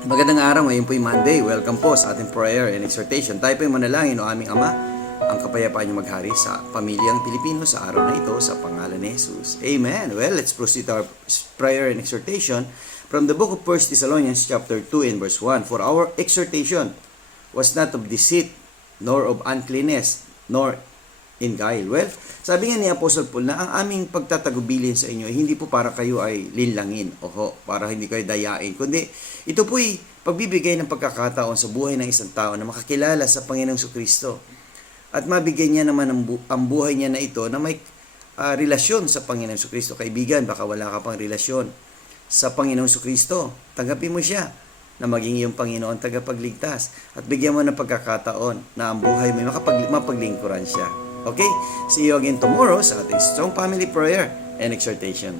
Magandang araw, ngayon po'y Monday. Welcome po sa ating prayer and exhortation. Tayo po'y manalangin, o aming Ama, ang kapayapaan niyo maghari sa pamilyang Pilipino sa araw na ito sa pangalan ni Jesus. Amen. Well, let's proceed our prayer and exhortation from the book of 1 Thessalonians chapter 2 and verse 1. For our exhortation was not of deceit, nor of uncleanness, nor in guile. Well, sabi nga ni Apostle Paul na ang aming pagtatagubilin sa inyo, hindi po para kayo ay linlangin, para hindi kayo dayain, kundi ito po'y pagbibigay ng pagkakataon sa buhay ng isang tao na makakilala sa Panginoong Kristo at mabigyan niya naman ang buhay niya na ito na may relasyon sa Panginoong Kristo. Kaibigan, baka wala ka pang relasyon sa Panginoong Kristo. Tanggapin mo siya na maging iyong Panginoon tagapagligtas at bigyan mo ng pagkakataon na ang buhay mo mapaglingkuran siya. Okay? See you again tomorrow sa ating Strong Family Prayer and Exhortation.